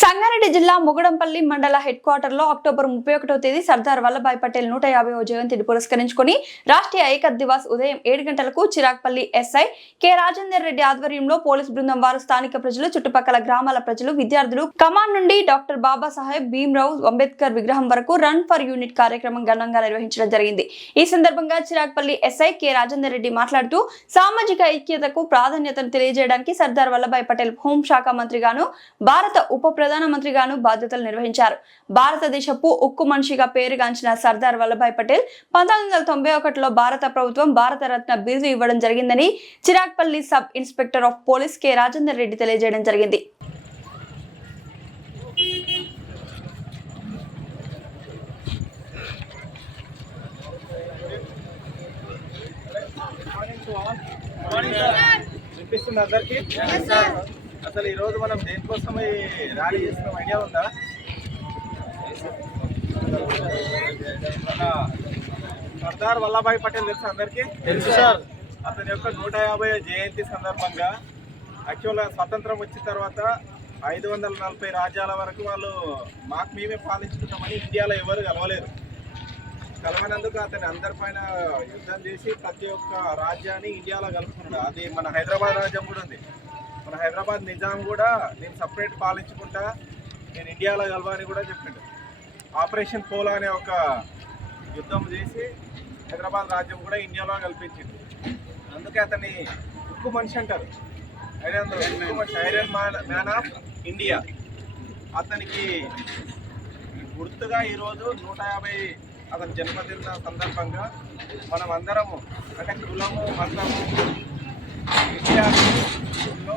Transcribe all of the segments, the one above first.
సంగారెడ్డి జిల్లా ముగడంపల్లి మండల హెడ్ క్వార్టర్లో అక్టోబర్ ముప్పై ఒకటో తేదీ సర్దార్ వల్లభాయ్ పటేల్ నూట యాభైవ జయంతిని పురస్కరించుకొని రాష్ట్రీయ ఏకత్ దివాస్ ఉదయం ఏడు గంటలకు చిరాక్పల్లి ఎస్ఐ కె రాజేందర్ రెడ్డి ఆధ్వర్యంలో పోలీస్ బృందం వారు స్థానిక ప్రజలు చుట్టుపక్కల గ్రామాల ప్రజలు విద్యార్థులు కమాన్ నుండి డాక్టర్ బాబాసాహెబ్ భీమ్రావు అంబేద్కర్ విగ్రహం వరకు రన్ ఫర్ యూనిట్ కార్యక్రమం ఘనంగా నిర్వహించడం జరిగింది. ఈ సందర్భంగా చిరాక్పల్లి ఎస్ఐ కె రాజేందర్ రెడ్డి మాట్లాడుతూ సామాజిక ఐక్యతకు ప్రాధాన్యతను తెలియజేయడానికి సర్దార్ వల్లభాయ్ పటేల్ హోంశాఖ మంత్రిగాను భారత ఉప ప్రధానమంత్రిగాను బాధ్యతలు నిర్వహించారు. భారతదేశపు ఉక్కు మనిషిగా పేరుగాంచిన సర్దార్ వల్లభాయ్ పటేల్ పంతొమ్మిది వందల తొంభై ఒకటిలో భారత ప్రభుత్వం భారత రత్న బిరుదు ఇవ్వడం జరిగిందని Chiragpally sub inspector of police K. Rajender Reddy తెలియజేయడం జరిగింది. వినిపిస్తుంది అందరికి అసలు ఈ రోజు మనం దేనికోసం ఈ ర్యాలీ చేస్తున్నాం? ఐడియా ఉందా? సర్దార్ వల్లభాయ్ పటేల్ తెలుసు అందరికి? తెలుసు. సార్ అతని యొక్క నూట యాభై జయంతి సందర్భంగా యాక్చువల్గా స్వతంత్రం వచ్చిన తర్వాత ఐదు వందల నలభై రాజ్యాల వరకు వాళ్ళు మాకు మేమే పాలించుకుంటామని ఇండియాలో ఎవరు కలవలేరు. కలవనందుకు అతను అందరిపైన యుద్ధం చేసి ప్రతి ఒక్క రాజ్యాన్ని ఇండియాలో కలుపుకున్నాడు. అది మన హైదరాబాద్ రాజ్యం కూడా ఉంది. మన హైదరాబాద్ నిజాం కూడా నేను సపరేట్ పాలించుకుంటా నేను ఇండియాలో కలవని కూడా చెప్పిండు. ఆపరేషన్ పోలా అనే ఒక యుద్ధం చేసి హైదరాబాద్ రాజ్యం కూడా ఇండియాలో కల్పించింది అందుకే అతన్ని ఉక్కు మనిషి అంటారు. ఐరన్ ఉక్కు మనిషి iron man man of India. అతనికి గుర్తుగా ఈరోజు నూట యాభై అతని జన్మదిన సందర్భంగా మనం అందరము అంటే కులము మతము విద్యార్థులు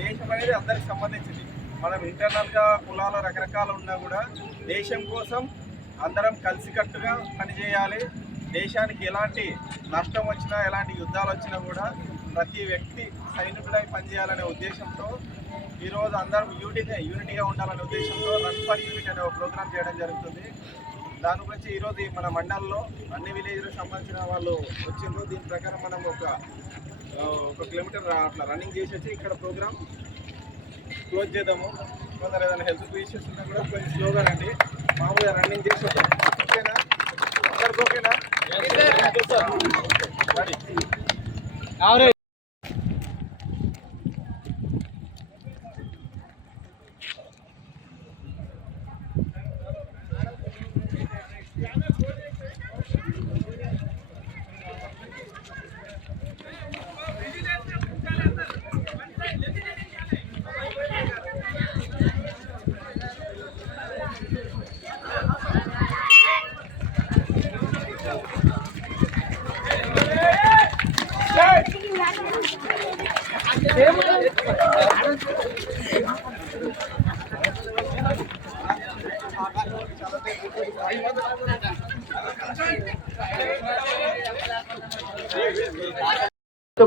దేశం అనేది అందరికి సంబంధించింది. మనం ఇంటర్నల్గా కులాల రకరకాలు ఉన్నా కూడా దేశం కోసం అందరం కలిసికట్టుగా పనిచేయాలి. దేశానికి ఎలాంటి నష్టం వచ్చినా ఎలాంటి యుద్ధాలు వచ్చినా కూడా ప్రతి వ్యక్తి సైనికుడై పనిచేయాలనే ఉద్దేశంతో ఈరోజు అందరం యూనిటీగా యూనిటీగా ఉండాలనే ఉద్దేశంతో రన్ ఫర్ యూనిట్ అనే ఒక ప్రోగ్రామ్ చేయడం జరుగుతుంది. దాని గురించి ఈరోజు మన మండలంలో అన్ని విలేజ్లకు సంబంధించిన వాళ్ళు వచ్చిండ్రు. దీని ప్రకారం మనం ఒక ఒక కిలోమీటర్ అట్లా రన్నింగ్ చేసి వచ్చి ఇక్కడ ప్రోగ్రామ్ క్లోజ్ చేద్దాము. కొందరు ఏదైనా హెల్త్ ఇష్యూస్ ఉన్నా కూడా కొంచెం స్లోగా రండి. మామూలుగా రన్నింగ్ చేసి ఓకేనా? అందరికి ఓకేనా?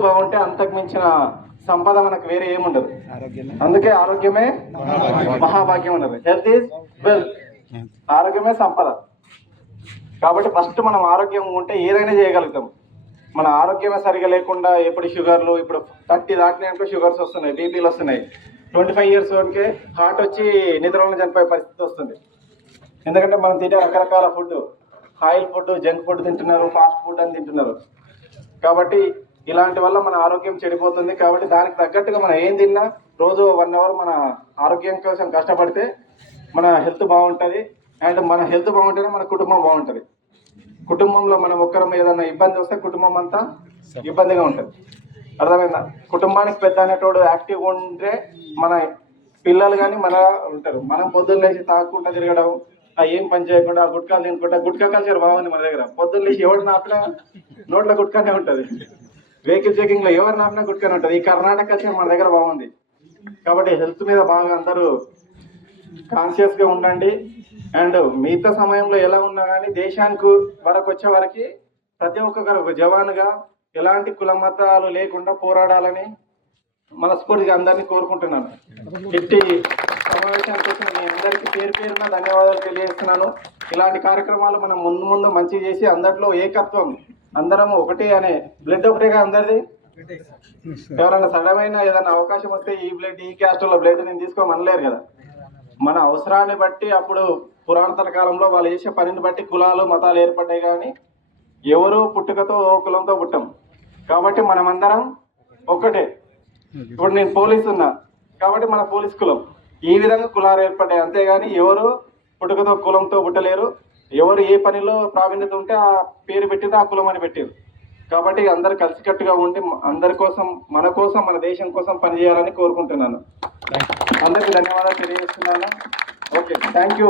బాగుంటే అంతకు మించిన సంపద మనకు వేరే ఏముండదు. అందుకే ఆరోగ్యమే మహాభాగ్యం ఉన్నది. హెల్త్ ఈజ్ వెల్త్ ఆరోగ్యమే సంపద. కాబట్టి ఫస్ట్ మనం ఆరోగ్యం ఉంటే ఏదైనా చేయగలుగుతాం. మన ఆరోగ్యమే సరిగా లేకుండా ఎప్పుడు షుగర్లు ఇప్పుడు థర్టీ దాటినాక షుగర్స్ వస్తున్నాయి బీపీలు వస్తున్నాయి. ట్వంటీ ఫైవ్ ఇయర్స్ వరకే హార్ట్ వచ్చి నిద్రలో చనిపోయే పరిస్థితి వస్తుంది. ఎందుకంటే మనం తినే రకరకాల food oil food junk food తింటున్నారు ఫాస్ట్ ఫుడ్ అని తింటున్నారు. కాబట్టి ఇలాంటి వల్ల మన ఆరోగ్యం చెడిపోతుంది. కాబట్టి దానికి తగ్గట్టుగా మనం ఏం తిన్నా రోజు వన్ అవర్ మన ఆరోగ్యం కోసం కష్టపడితే మన హెల్త్ బాగుంటుంది. అండ్ మన హెల్త్ బాగుంటేనే మన కుటుంబం బాగుంటుంది. కుటుంబంలో మనం ఒక్కరం ఏదైనా ఇబ్బంది వస్తే కుటుంబం అంతా ఇబ్బందిగా ఉంటుంది. అర్థమైందా? కుటుంబానికి పెద్ద అనేటోడు యాక్టివ్గా ఉంటే మన పిల్లలు కానీ మన ఉంటారు. మనం పొద్దున్న లేచి తాగకుండా తిరగడం ఆ ఏం పని చేయకుండా ఆ గుట్కాలు తినకుండా గుట్కా కల్చర్ బాగుంది మన దగ్గర. పొద్దున్న లేచి ఎవరు నాపినా నోట్లో గుట్కానే ఉంటుంది. వెహికల్ చెకింగ్లో ఎవరు నాపినా గుట్కానే ఉంటుంది. ఈ కర్ణాటక కల్చర్ మన దగ్గర బాగుంది. కాబట్టి హెల్త్ మీద బాగా అందరూ కాన్షియస్గా ఉండండి. అండ్ మిగతా సమయంలో ఎలా ఉన్నా కానీ దేశానికి వరకు వచ్చే వరకు ప్రతి ఒక్కరు ఒక జవాన్గా ఎలాంటి కుల మతాలు లేకుండా పోరాడాలని మనస్ఫూర్తిగా అందరినీ కోరుకుంటున్నాను. ఇట్టి సమావేశానికి వచ్చిన మీ అందరికీ పేరు పేరున ధన్యవాదాలు తెలియజేస్తున్నాను. ఇలాంటి కార్యక్రమాలు మనం ముందు ముందు మంచి చేసి అందరిలో ఏకత్వం అందరం ఒకటే అనే బ్లడ్ ఒకటేగా అందరిది? ఎవరైనా సడమైన ఏదైనా అవకాశం వస్తే ఈ బ్లడ్ ఈ క్యాస్ట్లో బ్లడ్ నేను తీసుకోమనలేరు కదా. మన అవసరాన్ని బట్టి అప్పుడు పురాతన కాలంలో వాళ్ళు చేసే పనిని బట్టి కులాలు మతాలు ఏర్పడ్డాయి కానీ ఎవరు పుట్టుకతో ఓ కులంతో పుట్టాం. కాబట్టి మనమందరం ఒక్కటే ఇప్పుడు నేను పోలీసు ఉన్నా. కాబట్టి మన పోలీస్ కులం. ఈ విధంగా కులాలు ఏర్పడ్డాయి. అంతేగాని ఎవరు పుట్టుకతో కులంతో పుట్టలేరు. ఎవరు ఏ పనిలో ప్రావీణ్యత ఉంటే ఆ పేరు పెట్టిందో ఆ కులం అని పెట్టారు కాబట్టి అందరు కలిసికట్టుగా ఉండి అందరి కోసం మన కోసం మన దేశం కోసం పనిచేయాలని కోరుకుంటున్నాను. అందరికీ ధన్యవాదాలు తెలియజేస్తున్నాను. Okay thank you